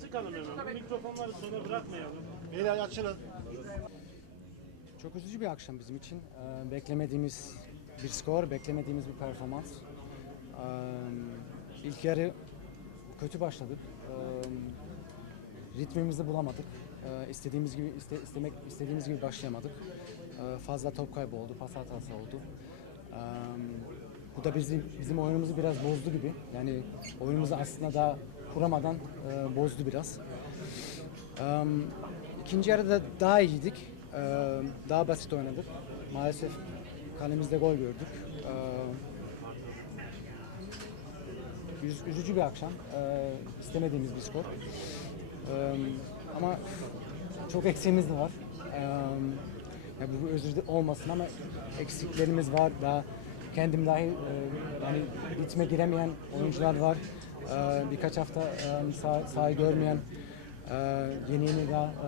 çıkalım hemen. Mikrofonları sona bırakmayalım. Beyler açılın. Çok üzücü bir akşam bizim için. Ee, beklemediğimiz bir skor, beklemediğimiz bir performans. Ee, ilk yarı kötü başladık. Ee, ritmimizi bulamadık. Ee, istediğimiz gibi iste, istemek istediğimiz gibi başlayamadık. Ee, fazla top kaybı oldu, pas hatası oldu. Ee, bu da bizim bizim oyunumuzu biraz bozdu gibi. Yani oyunumuzu aslında daha kuramadan e, bozdu biraz. Ee, ikinci yarıda daha iyiydik. Ee, daha basit oynadık. Maalesef kalemizde gol gördük. Ee, üz- üzücü bir akşam. Ee, istemediğimiz bir skor. Ee, ama çok eksiğimiz de var. Ee, ya bu özür olmasın ama eksiklerimiz var. Daha kendim dahi e, yani ritme giremeyen oyuncular var. Ee, birkaç hafta e, sah- sahayı görmeyen e, yeni yeni daha e,